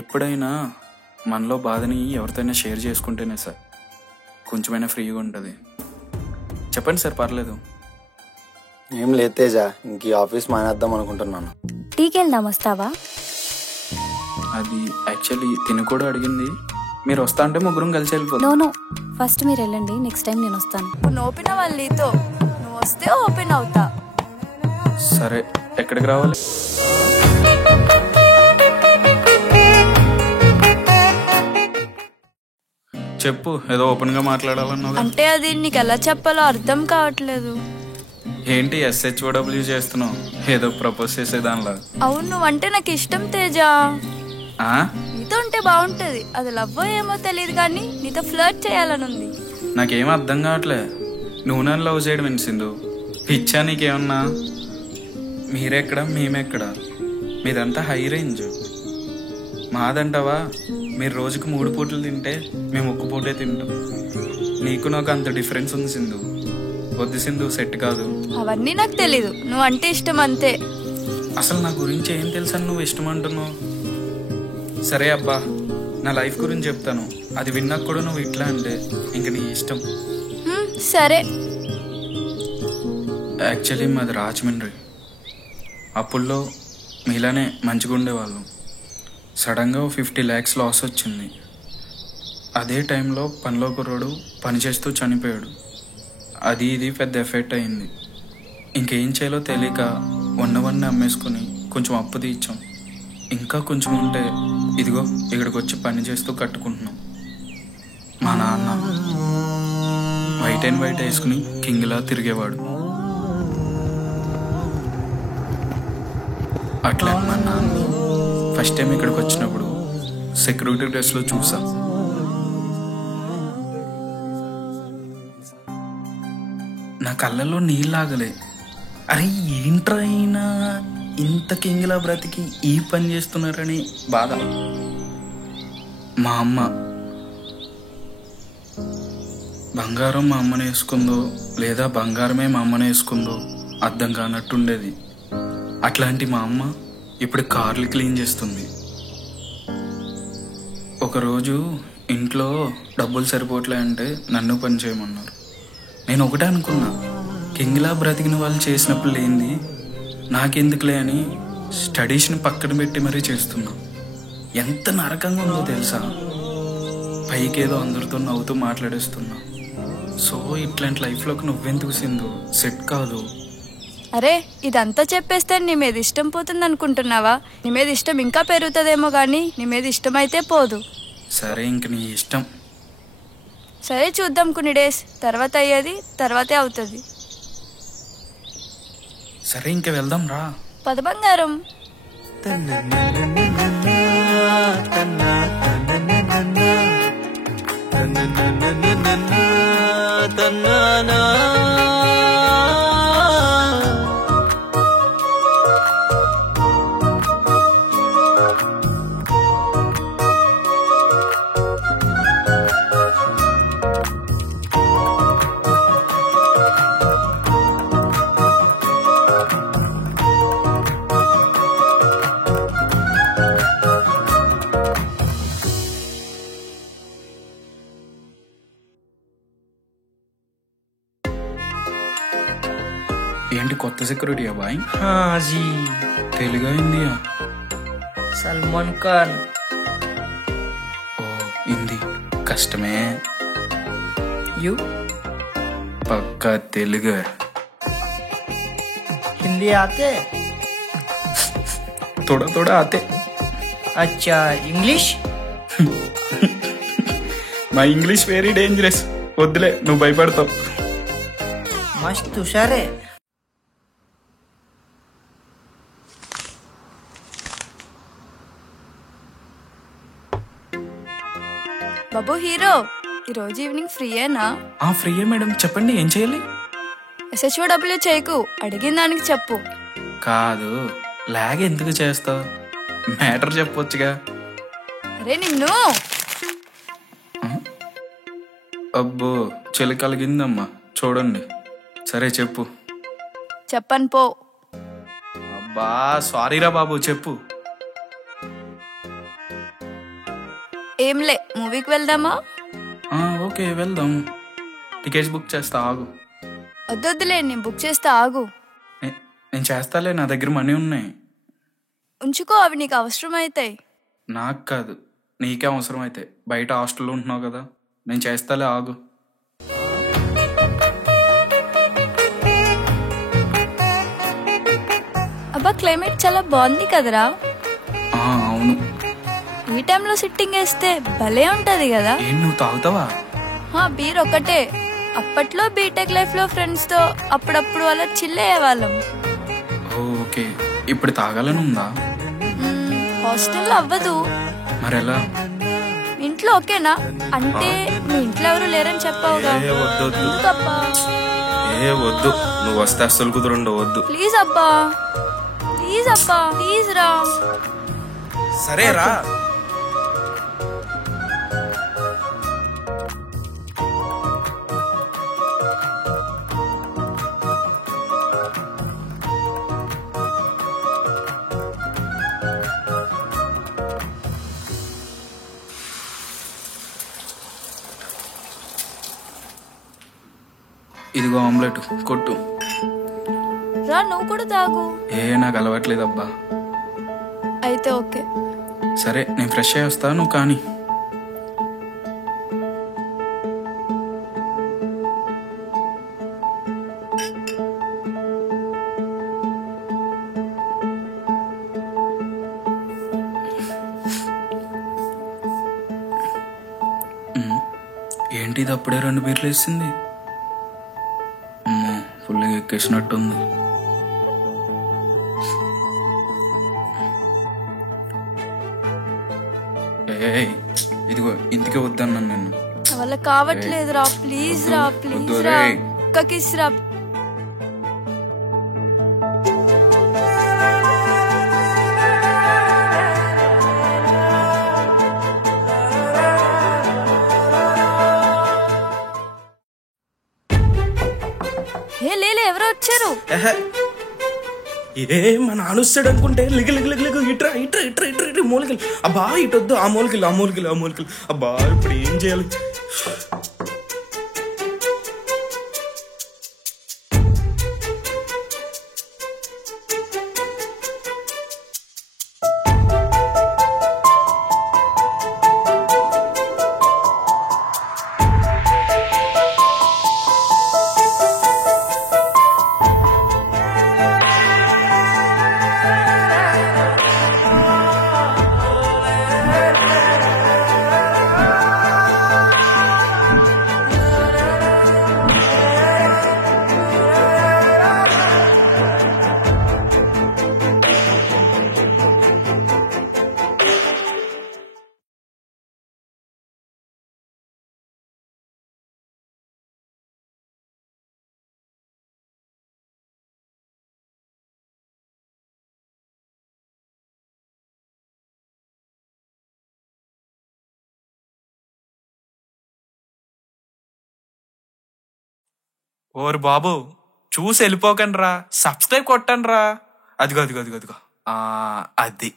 ఎప్పుడైనా మనలో బాధని ఎవరితోనైనా షేర్ చేసుకుంటేనే సార్ కొంచెమైనా ఫ్రీగా ఉంటుంది. చెప్పండి సార్, పర్లేదు. ఏం లేదు తేజ, ఇంక ఈ ఆఫీస్ మానేద్దాం అనుకుంటున్నాను. టీకి వెళ్దాం, వస్తావా? అది యాక్చువల్లీ తిని కూడా అడిగింది. మీరు వస్తా అంటే ముగ్గురం కలిసి వెళ్ళిపోతాం. నో, ఫస్ట్ మీరు వెళ్ళండి, నెక్స్ట్ టైం నేను వస్తాను. నువ్వు ఓపెన్ అవ్వాలి, నీతో నువ్వు వస్తే ఓపెన్ అవుతా. సరే, ఎక్కడికి రావాలి? చెప్పు, ఏదో ఓపెన్ గా మాట్లాడాలన్నావు. అంటే అది నీకు ఎలా చెప్పాలో అర్థం కావట్లేదు. ఏంటి SHOW చేస్తున్నావు? ఏదో ప్రపోజ్ చేసేదానిలా. అవును, నువ్వంటే నాకు ఇష్టం తేజ. నీతో ఉంటే బాగుంటది. అది లవ్ ఏమో తెలియదు కానీ నీతో ఫ్లర్ట్ చేయాలనుంది. నాకేం అర్థం కావట్లే. నువ్వు నన్ను లవ్ చేయడం ఏంటి సింధు? పిచ్చా నీకేమన్నా? మీరెక్కడ మేమెక్కడ? మీదంతా హై రేంజ్. మాదంటావా? మీరు రోజుకు 3 పూటలు తింటే మేము 1 పూటే తింటాం. నీకు నాకు అంత డిఫరెన్స్ ఉంది సింధు. వద్దు సింధు, సెట్ కాదు. అవన్నీ నాకు తెలీదు, నువ్వు అంటే ఇష్టం అంతే. అసలు నా గురించి ఏం తెలుసని నువ్వు ఇష్టం అంటున్నావు? సరే అబ్బా, నా లైఫ్ గురించి చెప్తాను. అది విన్నాక కూడా నువ్వు ఇట్లా అంటే ఇంక నీ ఇష్టం. సరే. యాక్చువల్లీ మాది రాజమండ్రి. అప్పుల్లో మీలానే మంచిగా ఉండేవాళ్ళం. సడన్గా 50 lakhs లాస్ వచ్చింది. అదే టైంలో పనిలో కుర్రోడు పనిచేస్తూ చనిపోయాడు. అది ఇది పెద్ద ఎఫెక్ట్ అయింది. ఇంకేం చేయాలో తెలియక ఉన్నవన్నీ అమ్మేసుకుని కొంచెం అప్పు తీర్చాం. ఇంకా కొంచెం ఉంటే ఇదిగో ఇక్కడికి వచ్చి పని చేస్తూ కట్టుకుంటున్నాం. మా నాన్న వైట్ అండ్ వైట్ వేసుకుని కింగ్లా తిరిగేవాడు. అట్లా మా నాన్న ఫస్ట్ టైం ఇక్కడికి వచ్చినప్పుడు సెక్యూరిటీ డ్రెస్లో చూసా. నా కళ్ళల్లో నీళ్ళాగలే. అరే ఏంట్రా అయినా ఇంత కింగిలా బ్రతికి ఈ పని చేస్తున్నారని బాధ. మా అమ్మ బంగారం మా అమ్మనే వేసుకుందో లేదా బంగారమే మా అమ్మనే వేసుకుందో అర్థం కానట్టుండేది. అట్లాంటి మా అమ్మ ఇప్పుడు కార్లు క్లీన్ చేస్తుంది. ఒకరోజు ఇంట్లో డబ్బులు సరిపోవట్లే అంటే నన్ను పని చేయమన్నారు. నేను ఒకటే అనుకున్నా, కింగ్లా బ్రతికిన వాళ్ళు చేసినప్పుడు లేనిది నాకెందుకులే అని స్టడీస్ని పక్కన పెట్టి మరీ చేస్తున్నా. ఎంత నరకంగా ఉందో తెలుసా? పైకేదో అందరితో నవ్వుతూ మాట్లాడేస్తున్నా. సో ఇట్లాంటి లైఫ్లోకి నువ్వెందుకు సింధు? సెట్ కాదు. అరే, ఇదంతా చెప్పేస్తే నీ మీద ఇష్టం పోతుంది అనుకుంటున్నావా? నీ మీద ఇష్టం ఇంకా పెరుగుతుందేమో కానీ నీ మీద ఇష్టం అయితే పోదు. సరే, ఇంక నీ ఇష్టం. సరే, చూద్దాం. కొన్ని డేస్ తర్వాత అయ్యేది తర్వాతే అవుతుంది. సరే, ఇంక వెళ్దాం రా. పద బంగారం. ఏంటి కొత్త సెక్యూరిటీ బాయ్? हाँ जी, తెలుగా హిందీయా? सलमान खान. ఓ, హిందీ కష్టమే. यू పక్కా తెలుగు. हिंदी आते? थोड़ा थोड़ा आते. अच्छा, इंग्लिश? మా ఇంగ్లీష్ వెరీ డేంజరస్. వద్దులే, నువ్వు భయపడతావు. मस्त हुशार है. బాబు హీరో ఈరోజు ఈవినింగ్ ఫ్రీయేనా? ఫ్రీయే మేడం, చెప్పండి ఏం చేయాలి? SHOW చేయకు, అడిగిన దానికి చెప్పు. కాదు, లాగ్ ఎందుకు చేస్తావు? మ్యాటర్ చెప్పొచ్చుగా. అరే నిన్ను అబ్బో చెలి కలిగిందమ్మా, చూడండి. సరే చెప్పు. చెప్పను పో. అబ్బా సారీరా బాబు, చెప్పు. ఏంలే, మూవీకి వెళ్దామా? ఓకే వెళ్దాం. టికెట్స్ బుక్ చేస్తా, ఆగు. వద్దొద్దులే, నేను బుక్ చేస్తా, ఆగు. నేను చేస్తాలే, నా దగ్గర మనీ ఉన్నాయి. ఉంచుకో, అవి నీకు అవసరం అవుతాయి. నాకు కాదు, నీకే అవసరం అయితే. బయట హాస్టల్లో ఉంటున్నావు కదా, నేను చేస్తాలే, ఆగు. అబ్బా క్లైమేట్ చాలా బాగుంది కదరా. అవును. ఈ టైంలో సిట్టింగ్ వేస్తే భలే ఉంటది కదా. ఏం నువ్వు తాగుతావా? బీర్ ఒకటే. అప్పట్లో బీటెక్ లైఫ్ లో ఫ్రెండ్స్ తో అప్పుడప్పుడు అలా చిల్ అయ్యేవాళ్ళం. ఓకే, ఇప్పుడు తాగాలని ఉందా? హాస్టల్లో అవ్వదు. మరెలా? ఇంట్లో ఓకేనా? అంటే మీ ఇంట్లో ఎవరు లేరని చెప్పావుగా. ఎందుకబ్బా? వద్దు, నువ్వు వస్తే అస్సలు కుదరండు, వద్దు. ప్లీజ్ అబ్బా, ప్లీజ్ అబ్బా, ప్లీజ్ రా. సరే రా. ఇదిగో ఆమ్లెట్, కొట్టు. రా, నువ్వు కూడా తాగు. నాకు అలవాట్లేదబ్బా. అయితే ఓకే. సరే, నేను ఫ్రెష్ అయ్యి వస్తా, నువ్వు కానీ. ఏంటిది అప్పుడే 2 బీర్లు వేసింది? ఫుల్గా ఎక్కేసినట్టుంది. ఇదిగో ఇంటికే వద్దన్నాను నేను. వాళ్ళ కావట్లేదు రా, ప్లీజ్ రా, ప్లీజ్ రా, ఒక్క కిస్ రా. లేలే, ఎవరో వచ్చారు. మా నాన్న వస్తాడు అనుకుంటే లిగ ఇట్రా ఇట్రా ఇట్రా ఇట్రా ఇట్రా మూలకెళ్ళి. అబ్బా ఇటొద్దు, ఆ మూలకెళ్ళి ఆ మూలకెళ్ళి ఆ మూలకెళ్ళి. అబ్బా ఇప్పుడు ఏం చేయాలి? ఓరు బాబు, చూసి వెళ్ళిపోకండి రా, సబ్స్క్రైబ్ కొట్టండి రా. అదిగో అదిగో అదిగో అదిగో, అది